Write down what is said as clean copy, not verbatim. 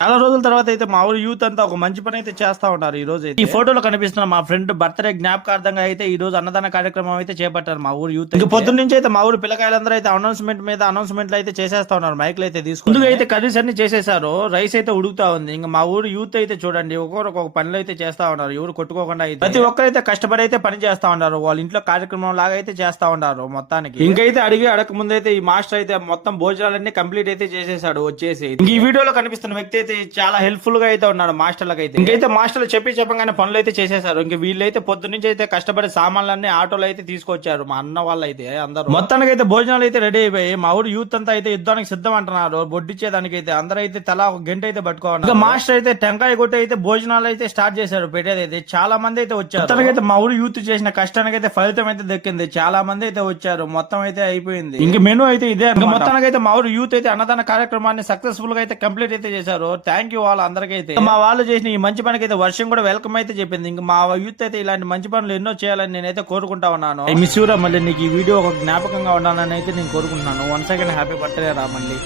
చాలా రోజుల తర్వాత అయితే మా ఊరు యూత్ అంతా ఒక మంచి పని అయితే చేస్తా ఉన్నారు ఈ రోజు అయితే. ఈ ఫోటోలో కనిపిస్తున్న మా ఫ్రెండ్ బర్త్డే జ్ఞాపకార్థంగా అయితే ఈ రోజు అన్నదాన కార్యక్రమం అయితే చేపట్టారు మా ఊరు యూత్. ఇంక పొద్దున్న నుంచి అయితే మా ఊరు పిల్లకాయలందరూ అయితే అనౌన్స్మెంట్ మీద అనౌన్స్మెంట్లు అయితే చేసేస్తా ఉన్నారు, మైక్లు అయితే తీసుకుని. ముందుగా అయితే కర్రీస్ అన్ని చేసేసారు, రైస్ అయితే ఉడుకుతా ఉంది. ఇంకా మా ఊరు యూత్ అయితే చూడండి ఒక్కొక్కరు ఒక పనులు అయితే చేస్తా ఉన్నారు, ఎవరు కొట్టుకోకుండా అయితే. ప్రతి ఒక్కరైతే కష్టపడి అయితే పని చేస్తా ఉన్నారు, వాళ్ళ ఇంట్లో కార్యక్రమం లాగా అయితే చేస్తా ఉన్నారు మొత్తానికి. ఇంకైతే అడగక ముందు అయితే ఈ మాస్టర్ అయితే మొత్తం భోజనాలన్నీ కంప్లీట్ అయితే చేసేసాడు వచ్చేసి. ఇంక ఈ వీడియోలో కనిపిస్తున్న వ్యక్తి అయితే చాలా హెల్ప్ఫుల్ గా అయితే ఉన్నాడు మాస్టర్లకు అయితే. ఇంకైతే మాస్టర్లు చెప్పగానే పనులు అయితే చేసేసారు. ఇంక వీళ్ళైతే పొద్దు నుంచి అయితే కష్టపడి సామాన్లన్నీ ఆటోలు అయితే తీసుకొచ్చారు మా అన్న వాళ్ళు అయితే అందరూ. మొత్తానికి అయితే భోజనాలు అయితే రెడీ అయిపోయి మా ఊరు యూత్ అంతా అయితే యుద్ధానికి సిద్ధం అంటున్నారు. బొడ్డిచ్చేదానికి అయితే అందరూ అయితే తలా ఒక గంట అయితే పట్టుకోవాలి. ఇంకా మాస్టర్ అయితే టెంకాయ కొట్టి అయితే భోజనాలు అయితే స్టార్ట్ చేశారు పెట్టేది అయితే. చాలా మంది అయితే వచ్చారు. మొత్తానికి మా ఊరు యూత్ చేసిన కష్టానికి అయితే ఫలితం అయితే దక్కింది, చాలా మంది అయితే వచ్చారు, మొత్తం అయితే అయిపోయింది. ఇంక మెనూ అయితే ఇదే. మొత్తానికి అయితే మా ఊరు యూత్ అయితే అన్నదాన కార్యక్రమాన్ని సక్సెస్ఫుల్ గా అయితే కంప్లీట్ అయితే చేశారు. థ్యాంక్ యూ వాళ్ళ అందరికీ అయితే. మా వాళ్ళు చేసిన ఈ మంచి పనికి అయితే వర్షం కూడా వెల్కమ్ అయితే చెప్పింది. ఇంకా మా యూత్ అయితే ఇలాంటి మంచి పనులు ఎన్నో చేయాలని నేనైతే కోరుకుంటా ఉన్నాను. మిస్ యూరా, మళ్ళీ నీకు ఈ వీడియో ఒక జ్ఞాపకంగా ఉండాలని అయితే నేను కోరుకుంటున్నాను. వన్స్ అగైన్ హ్యాపీ బర్త్డే రా మళ్ళీ.